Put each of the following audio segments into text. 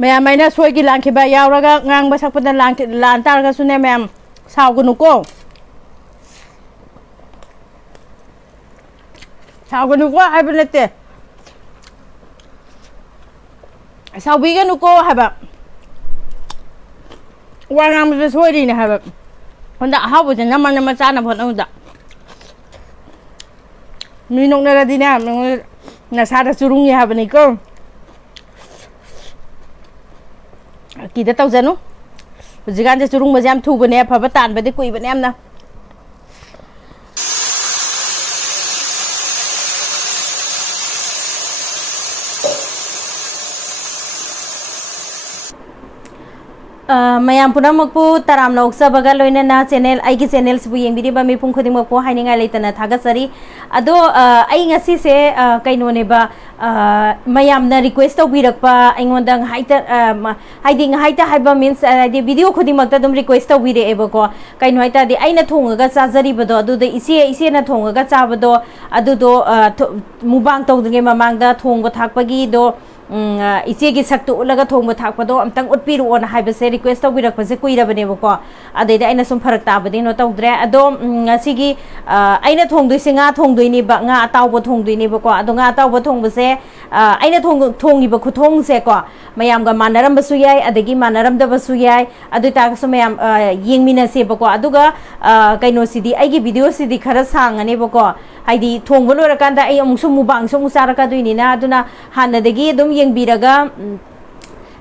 ma'am मैं सोगी लाखिब यावरगा ngang sakpada lan targa sune ma'am सावगनुको हाइब नते सावबिगनुको हाइबा वांगाम सोरीने हाइबा होंदा हाबुजे नमन नम चाना फोनउदा मी नोंनरदिने नसादा चुरुंगी हाबनिको किदा तौजनु हुजिगान चुरुंग बजे याम थुबने फबा तानबदि कुइबने यामना मैम पुनमकु तराम नौसबगा लोइनना चैनल आइगी चैनल सिबु येंबिदिबा मिपुं खुदिमकु हाइनिंगा लेतना थागसरी अदो आई ngasi से कइनोनेबा मैमना रिक्वेस्ट तौबिरकपा आइंगोंदा हाइता हाइदिंग हाइता हाइबा मीन्स आइदि वीडियो खुदिमकता दुम रिक्वेस्ट तौबिरेबको कइनो हाइतादि आइना थोंगगा चाजरिबदो अदुदे इसेना थोंगगा चाबदो अदुदो मुबांग तौदगे ममांगदा थोंगबा थाकपगी दो इचे की सक्तु उलगा थोंग थाकपदो अमतंग उत्पिरुओन हाइबसे रिक्वेस्ट तौबिरकपसे कुइरबनेबको अदैदा आइना सुम फरक ताबदि नो तौद्रे अदो ngasiगी आइना थोंदोइसे nga थोंदोइनिबा nga अतावबो थोंदोइनिबको अदो nga अतावबो थोंबसे आइना थोंगिबा खुथोंगसे को मयामगा मानरमबसु याय अदगी मानरमदबसु याय अदु तागसु मयाम येंगमिनसेबको अदुगा कइनोसिदी आइगी वीडियो सिदी खरा सांगनेबको हाइदी थोंबो लोरकांदा आई अमुसु मुबांगसु मुसारकादुइनिना अदुना हानदगी अदुम येंगबिरगा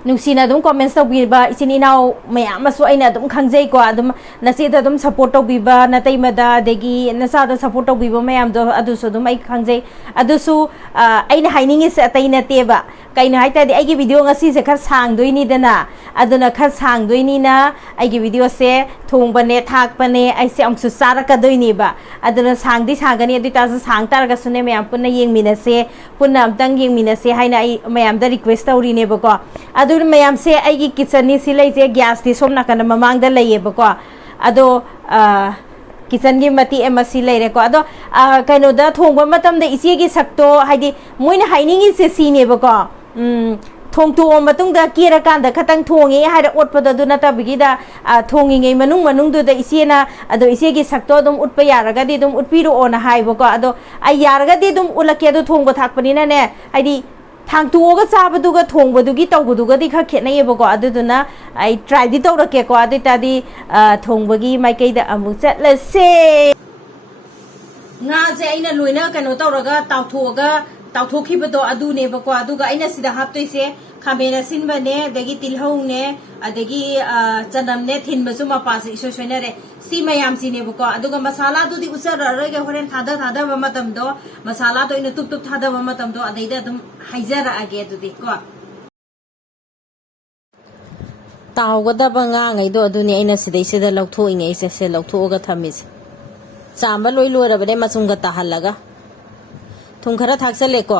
नुसीना अदुम कमेंट्स तौबिबा इचिन इनाव मयामसु आइना अदुम खंगजैको अदुम नसीदा अदुम सपोर्ट तौबिबा नतैमदा अदगी नसादा सपोर्ट तौबिबा मयामदो अदुसु अदुम आई खंगजै अदुसु आइना हाइनिंगिसे अतैनतेबा कइनो हाइतादि आइगी वीडियो ngasi से खर सांगदोइनिदना अदुना खर सांगदोइनिना आइगी वीडियो से थोंबने थाकपने आइसे अमसु सारकदोइनिबा अदुना सांगदि सांगनी अदुतास सांगतारगसुने मयाम पुन्ना येंगमिनसे पुन्ना अमतंग येंगमिनसे हाइना आई मयामदा रिक्वेस्ट तौरिनेबको अदुन मयाम से आइगी किचन नि सिलैसे गैस ति सोमना कन ममांगदा लैयेबको अदो किचन की मती एमसी लेरेको अदो कइनोदा थोंबा मतमदा इचे की सक्तो हाइदि मोइना हाइनिंगी से सीनेबको थोंगतो मतुंगदा केरकांदा खतंग थोंगे हाइरा ओटपदो दु नतबिगिदा थोंगिङै मनुंगदुदा इसेना अदो इसेगी सक्तो दुम उटपा यारगदि दुम उटपिरो ओना हाइबको अदो आई यारगदि दुम उलके अदो थोंबो थाकपनिना ने हाइदि थांगतोगा चाबदुगा थोंबदुगी तौबदुगदि खा खेनायेबको अदुदुना आई ट्राइदि तौरकेको अदुतादि थोंबगी माइकैदा अमु चटलसे नाजे आइना लोइना कनो तौरगा ताउथोखिबदो अदुनेबको अदुगा आइना सिदा हाप्तोइसे खामेना सिनबने दगी तिलहौने अदगी चनमने थिनबसु मपासे इसोसोइनरे सी मयाम सिनेबको अदुगा मसाला दुदि उसररगे होरेन थादा मतमदो मसाला तो इन तुप थादा मतमदो अदैदा अदुम हाइजरागे दुदि को तावगदबा ngangaइदो अदुनि आइना सिदैसेदा लौथोइङैसे से लौथोगा थमिसे चांबा लोइ लोरबने मचुंगा ताहल्लगा थुम खरा थाक्सलेको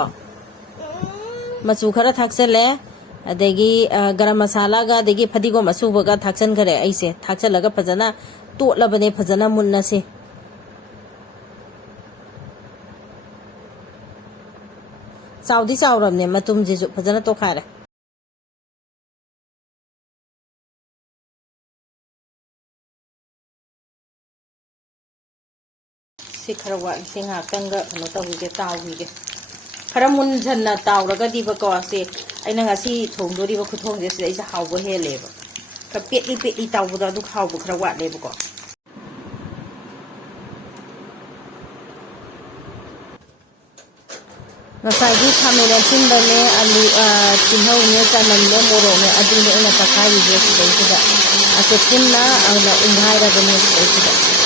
मचु खरा थाक्सले अदगी गरम मसाला गा अदगी फदिगो मसुबगा थाक्सन करे ऐसे थाक्सलगा फजना तोलबने फजना मुन्नसे चाउदी चाउरमने मतुम जिजु फजना तोखारे खरा वा सिंगाक्तंगा कनो तौगे ताउगे खरा मुनझन्ना ताउरगदिबको से आइना ngasi थोंदोरिबो खुथोंजे से इसे हावबो हेलेबो खरा पेटली ताउबदो अदु हावबो खरा वालेबको ngसाइगी खामेना सिनबने आलू तिनहौने चनमने मोरोने अदुने एना तखाइजे सिदैसिदा असे पुन्ना आउना उंघाइरबने सिदैसिदा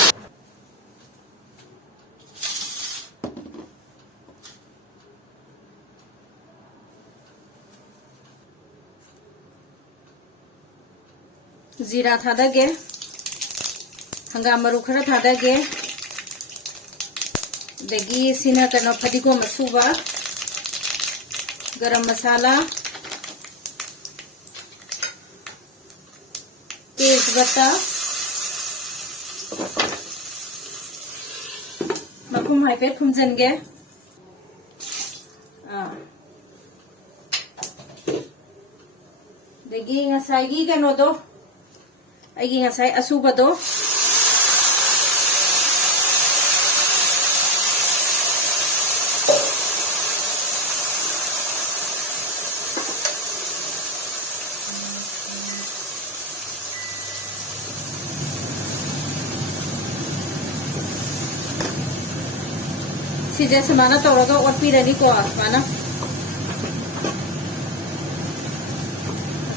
जीरा थादगे हंगाम मरु खरा थादगे दगी सिना कनो फदिगो मसुबा गरम मसाला तेजपत्ता Makum हाइपे खुमजनगे dagi ngasai gi kano do aigi ngasai asuba do Sije semana toroga otpi ready ko mana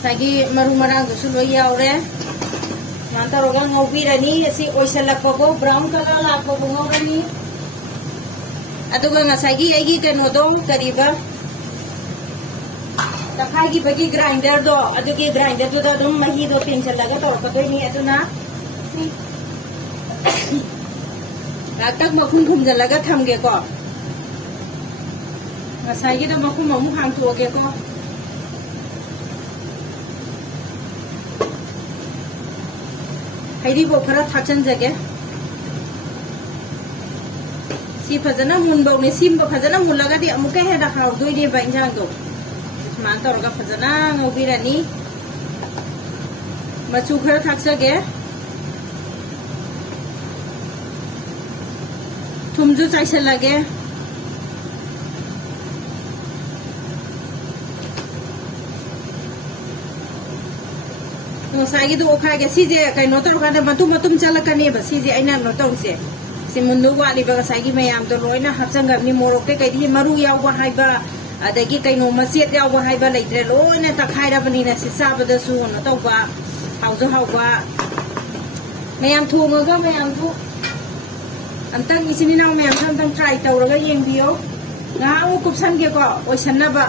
sagi maru marang dusu lo yaure man toroga ngobi rani si oisalak ko brown color la ko ngorani aduga ngasagi aigi keno do kariba takai gi bagi grinder do adugi grinder do dum mahi do pinchalaga tor ko ni aduna tak makhum khum jalaga thamge ko ngasai gi do makhum mu hang thuoge ko hairi bo khara thachan jage si phajana mun bo ne sim bo phajana mun laga di amuke he da khaw doi de ba injang do man tor ga phajana ngobirani machu khara thakjage thumju chaisa lage ngasai gi do okha ge sije kai no tor ga matum matum chalakani ba sije aina no tor se simundu wa li ba ngasai gi mayam do loina hapchang ga ni morok te kai di maru yaw ba hai ba adagi kai no maset yaw ba hai ba leitre loina ta khai ra bani na si sa ba da su no to ba hau ba mayam thu ngo ga mayam thu antang isini na mayam tang try taw ra ga yeng biyo nga u kupsan ge ko oisan na ba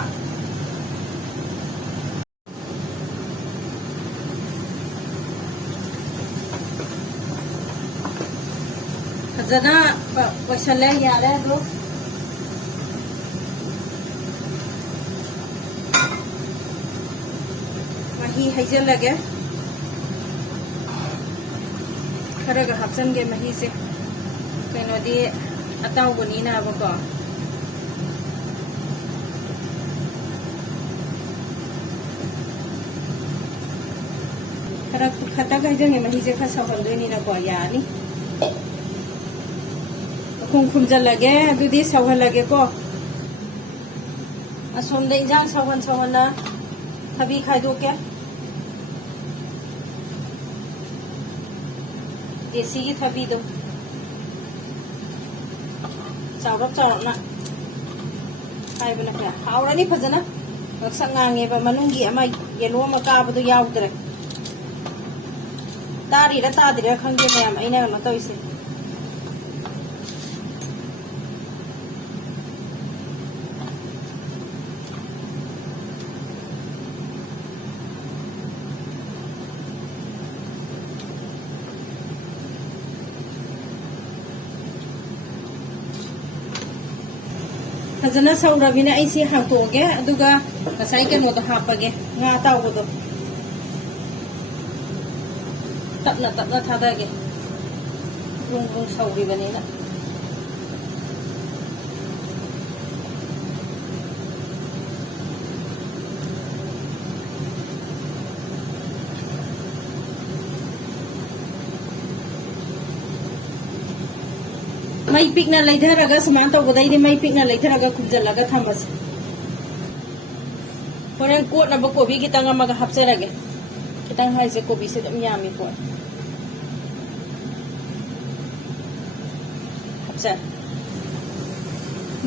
Zana pasale yare do mahi haijal lage kharaga hapsan ge mahi se kaino di ataw bani na ba ko kharak khata ga jang mahi se khasa hol do ni na ko ya ni kum jalage adudi sawhalage ko asomda injang sawan na thabi khaido ke desi gi thabi do chawrap na hai bana kya haurani phajana ngaksangange ba manungi ama yelo ma ka badu yaudre tari ra tadira khangge mayam aina na toise Fazana saura bina ai si hang toge aduga kasai ken mo to hapage nga taw ko to tapna thada ge rung sauri bani na mai pik na leitharaga saman to godai di mai pik na leitharaga khujalaga thamas horen ko na ba kobi kitang amaga hapserage kitang hai se kobi se dam yami ko hapsa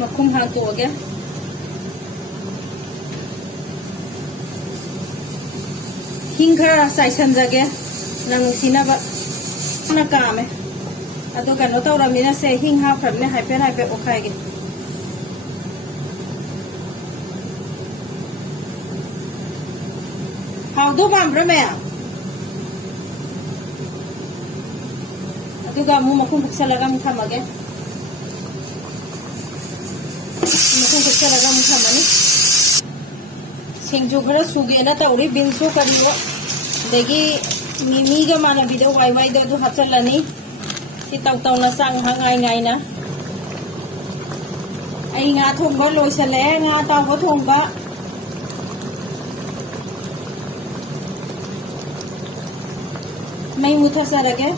makhum ha to ge hingkha sai sanjage nang sinaba na kame Aduh kan lo tau ramina se hing ha pram ne hai pe okhai ge hau do bam brame aduh ga mu makum buksalaga mu thamage makum buksalaga mu thamani singju ghara suge na tauri binsu kariyo degi mimi ga mana video wai do du hachalani si tau na sang hangai na ai nga thong ba loi sale nga tau ko thong ba मैं मुथा सरगे